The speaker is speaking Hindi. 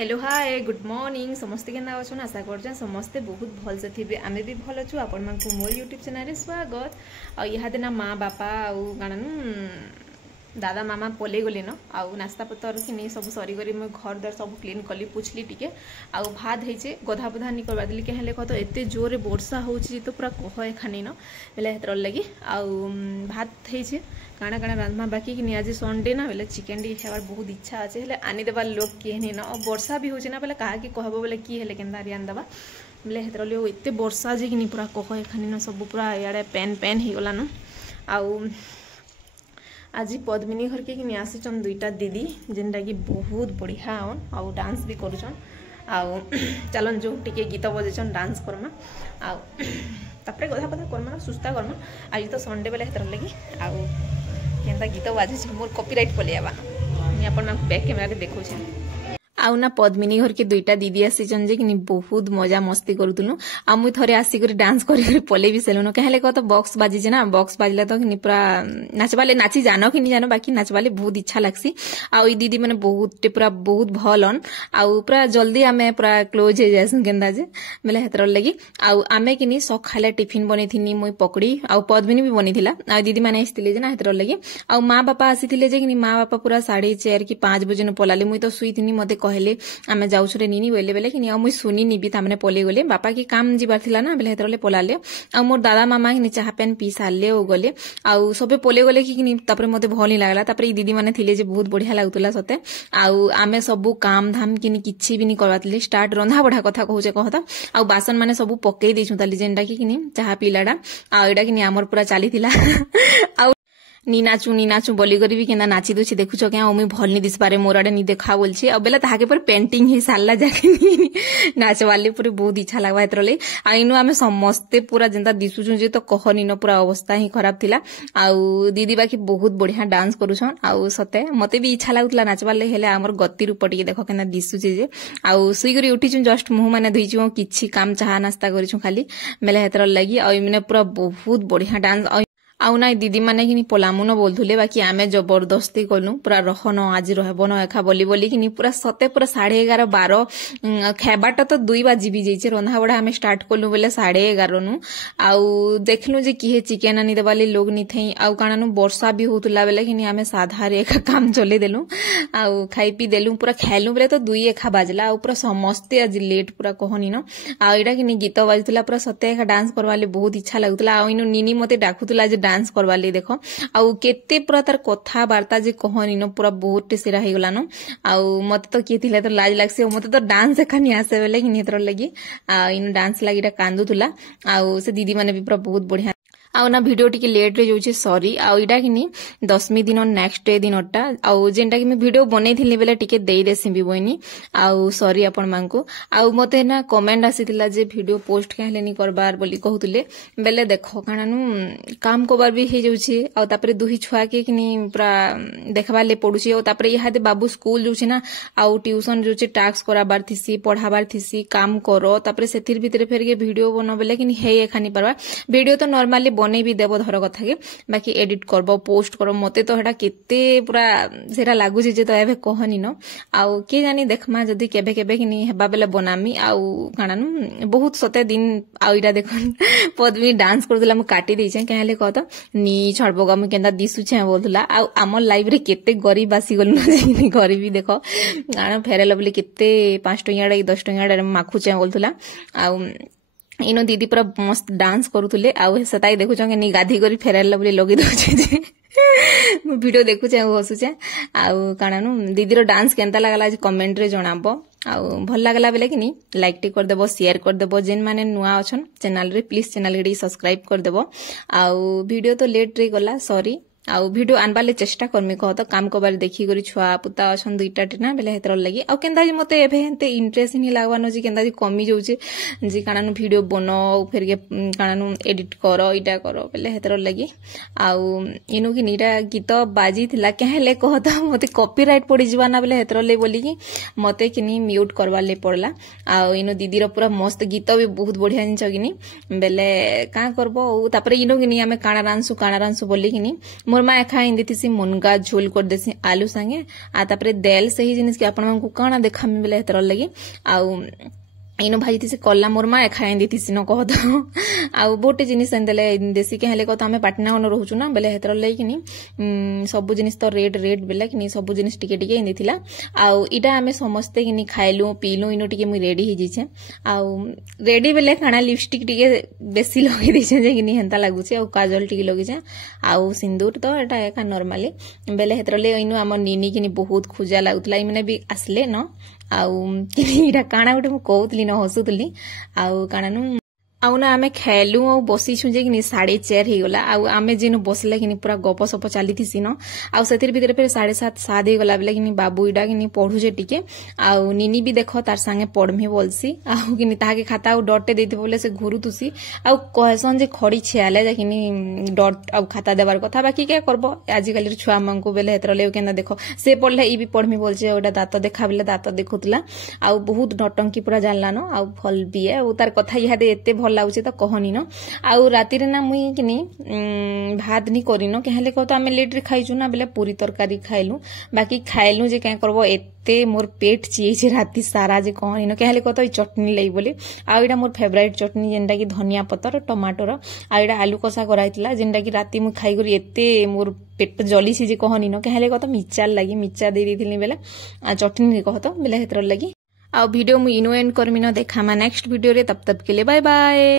हेलो हाय गुड मॉर्निंग समस्ते केना अच्छन आशा कर समस्ते बहुत भल से थे आम भी भल अच्छु आपण मानक मोर यूट्यूब चैनल स्वागत आदि ना माँ बापा आण दादा मामा पलि गले न आउ नास्ता पतर कि सब सरीगरी मुझे घर द्वार सब क्लीन कली पुछली टिके आउ भात होइछे गधा बधा नहीं करवा दिली कहले कह तो एते जोरे वर्षा होछि तो पूरा कह खानी न बेले हेतर लगी आउ भात होइछे काना काना रांधमा बाकी कि आज संडे ना बेले चिकेन टी खावार बहुत इच्छा अच्छे हेले आनी देबार लोक किए नहीं न वर्षा भी होछि ना बेले कहा कि कहबो बेले कि हेले केनता आनी देबा बेले हेतर लियो एते वर्षा जे कि पूरा कह खानी न सब पूरा याडे पेन पेन हो गला न आउ आज पद्मिनी घर के कि आसीचन दुईटा दीदी जेनटा कि बहुत बढ़िया आउ डांस भी करुचन आउ चलन जो टिके गीत बजेचन डांस करमा आउ तापरे गधा पधा करमा सुस्ता करमा आज तो संडे बेले हेतर लगी आउ केनता गीत बाजे मोर कॉपीराइट पले आबा मैं अपन मानक बैक कैमरा रे देखौ छी आउ ना पद्मिनी घर के दुईटा दीदी आसीचन जे कि बहुत मजा मस्ती करूतलु आ मु थरे आसी कर डांस करी पले भी सेलुन कहले कह तो बॉक्स बाजी जे ना बॉक्स बाजला तो कि पूरा नाचबाले नाची जानो कि नहीं जानो बाकी नाचबाले बहुत इच्छा लागसी आउ ई दीदी माने बहुत पूरा बहुत भलन आउ पूरा जल्दी आमे पूरा क्लोज हो जासु केंदा जे बेले हेतर लगी आउ आमे कि सखाले टिफिन बनेथिनी मुई पकड़ी आउ पद्मिनी भी बनीथिला आ दीदी माने आस्थिले जे ना हेतर लगी आउ माँ बापा आसीथिले जे कि माँ बापा पूरा 4:30 कि 5 बजे न पलाले मुई तो सुईथिनी मते कहले आमे जाउछु रे नीनी बेले बेले कि मुई सुनी निबी तामने पले गले बापा की काम जीवार थिला ना बेले हेतरले पलाले आ मोर दादा मामा कि चाहा पेन पी सारले ओ गले आउ सबे पले गले कि तापरे मते भल लागला तापरे ई दीदी माने थिले जे बहुत बढ़िया लागतुला सते आउ आमे सबु काम धाम कि किछि भी नि करवातले स्टार्ट रंधा बढ़ा कथा कहूचे कहता आउ बासन माने सबु पक्के देछु ताली जेनटा कि चाहा पीलाडा आ एडा कि हमर पूरा चाली थिला आउ नी नाचू बोली करी भी केना नाची दोछि देखुछ क्या ओमी भल नि दिस पारे मोर आडे नि देखा बोलछि अब बेला ताहाके पर पेंटिंग ही सारला जाके नाच वाले पूरे बहुत इच्छा लागवा एतरले आ इनु आमे समस्ते पूरा जेंता दिसुछु जे तो कहनी न पूरा अवस्था ही खराब थिला आउ दीदी बाकी बहुत बढ़िया डांस करूछन आउ सते मते भी इच्छा लागुतला नाचवाले हेले हमर गति रूप टिके देखो केना दिसुछि जे आउ सुई करी उठिछु जस्ट मुह माने धुइछु किछि काम चाहा नास्ता करिछु खाली बेले हेतर लागि आ इमने पूरा बहुत बढ़िया डांस आउ ना दीदी माने कि पलामुन बोलथुले बाकी आमे जबरदस्ती कलु पूरा रहन आज रहबन एखा बोली बोली कि पूरा सते पूरा 11:30 12 खेबाटा तो 2 बाजी भी जाइछे रंधा बड़ा आमे स्टार्ट कलु बेले 11:30 नु आउ देखलु जे किहे चिकेन आनी देबाली लोग नि थई आउ कानानु वर्षा भी होतुला बेले कि आमे साधा रे एखा काम चले देलु आउ खाई पी देलु पूरा खेलु बेले तो 2 एखा बाजला आउ पूरा समस्ते आज लेट पूरा कहनी न आउ एडा कि गीत बाजुतला पूरा सते एखा डांस करवाले बहुत इच्छा लागुतला आउ इनु नीनी मते डाकुतला जे डांस करवाले देखो आउ केते पूरा तार कथा वार्ता जे कहनी न पूरा बहुत सेरा हे गला न आउ मते तो के थिले तो लाज लागसे मते तो डांस एखानी आसे बेले कि नेतर लगी आ इन डांस लागिटा कांदुतुला आउ से दीदी माने भी पूरा बहुत बढ़िया आउ ना वीडियो टिके लेट रे जाउछे सॉरी आउ इडा कि 10वीं दिन नेक्स्ट डे दिनटा आउ जेनटा कि मैं वीडियो बनै थिली बेले टिके देई देसी भी बइनी आउ सॉरी अपन मानकु आउ मते ना कमेंट आसीतिला जे वीडियो पोस्ट कहले नि करबार बोली कहउतले बेले देखो कानानु काम कोबार भी हे जाउछे आउ तापरे दुही छुआ के कि पूरा देखबा ले पडुछे आउ तापरे इहादे बाबू स्कूल जाउछे ना आउ ट्यूशन जाउछे टास्क कराबार थिसी पढाबार थिसी काम करो तापरे सेथिर भितरे फेर के वीडियो बनबेले कि हे एखानी परबा वीडियो तो नॉर्मली बने भी देव धर कथा के बाकी एडिट करबो पोस्ट करो मते तो हेडा केते पूरा सेरा लागु जे तो एबे कहनी न आउ के जानी देखमा जदी केबे केबे कि नि हेबा बेले बनामी आउ कानानु बहुत सते दिन आउ इडा देखन पद्मी डांस करदला मु काटी दै छै कहले कहत नी छड़बोगा मु केंदा दिसु छै बोलथला आउ हमर लाइव रे केते गरीब आसी गल न गरीबी देखो गाना फेरेला बोली केते 5 टंगिया 10 टंगिया माखु छै बोलथला आउ इनो दीदी पूरा मस्त डांस करूथुले आउ सताई देखु छके नि गाधी करी फेराला बोली लगी दउछे जे मु वीडियो देखु छै हसु छै आउ कानानु दीदी रो डांस केनता लागला जे कमेंट रे जणाबो आउ भल लागला बेले कि नि लाइक टी कर देबो शेयर कर देबो जेन माने नुआ अछन चैनल रे प्लीज चैनल के सब्सक्राइब कर देबो आउ वीडियो तो लेट रे गला सॉरी आउ वीडियो आनबाले चेष्टा करमी कह तो काम कोबार देखी करी छुआ पुता अछन दुईटा टिना बेले हेतर लगी आ केंदा जी मते एभे हेते इंटरेस्ट नि लागवानो जी केंदा जी कमी जाउचे जी कानानु वीडियो बनाओ फिर के कानानु एडिट करो इटा करो बेले हेतर लगी आउ इनु कि नीटा गीत बाजी थिला कहले कहता मते कॉपीराइट पड़ी जीवाना बेले हेतर ले बोली कि मते किनी म्यूट करवा ले पड़ला आउ इनु दीदी रो पूरा मस्त गीत भी बहुत बढ़िया जिंस किनी बेले का करबो तापरे इनु किनी हमें काना रांसु बोली किनी मोर मोर माँ एखा इंदी मुनगा झोल कर देसी आलू संगे आ तापरे देल सही जिनिस के आपण मानकु काना देखामी बेले हेतर लगी आउ इनो भाजी थी कला मोर माँ खाई दी थी न कह तो आउ बहुटे जिनिस एंदेले देसी के हेले कत आमे पाटना मन रोचु ना बेले हेतर लईकिनी सब जिनिस तो रेड रेड बेले कि सब जिनिस टिके टिके इंदी थिला आउ इटा आमे समस्ते किनी खाइलु पीलु इनो टिके मुई रेडी ही जिछे आउ रेडी बेले खाना लिपस्टिक टिके बेसी लगे दिछे जे किनी हेंता लागुचे आउ काजल टिके लगिछे आउ सिंदूर तो एटा एका नॉर्मली बेले हेतर ले इनो आम निनी किनी बहुत खुजा लागुतला इ माने भी आसले न आउ इटा काना गोटे मु कहूतली न हसुतली आउ काना नु आउ ना आमे खेलु और बसी छु जे कि 4:30 ही गला आउ आमे जेनु बसले कि पूरा गप सप चली थी न आउ सेतिर भीतर फिर 7:30 ही गला बेले कि बाबू इडा कि पढ़ु जे टिके आउ निनी भी देखो तार संगे पढ़मी बोलसी आउ कि ताहा के खाता आउ डटे देते बोले से घुरु तुसी आउ कहसन जे खड़ी छियाले जे कि डट आउ खाता देबार कथा बाकी के करबो आजिकल छुआ मानकु बेले हेतर ले केना देखो से पढ़ले ई भी पढ़मी बोलछे ओटा दांत देखा बेले दांत देखुतला आउ बहुत नटंकी पूरा जानला न आउ फल बिए आउ तार कथा इहादे एते लाଗୁଛି ତ कहनी न आउ राति रे ना मुई किनी भात नी करिनो केहले कह तो आमे लेट रे खाइछु ना बेले पूरी तरकारी खाइलु बाकी खाइलु जे काय करबो एते मोर पेट चिए राति सारा जे कहनी न केहले कह तो चटनी लई बोले आउ एटा मोर फेवरेट चटनी जेंटा की धनिया पत्तर टमाटर आ एटा आलू कसा कराइतला जेंटा की राति मु खाइ करी एते मोर पेट जली सी जे कहनी न केहले कह तो मिर्चा लागी मिर्चा दे दिथिनी बेले चटनी कह तो बेले हेतर लगी आ वीडियो मु इनो एंड करमी न देखा मा नेक्स्ट वीडियो रे तब के लिए बाय बाय।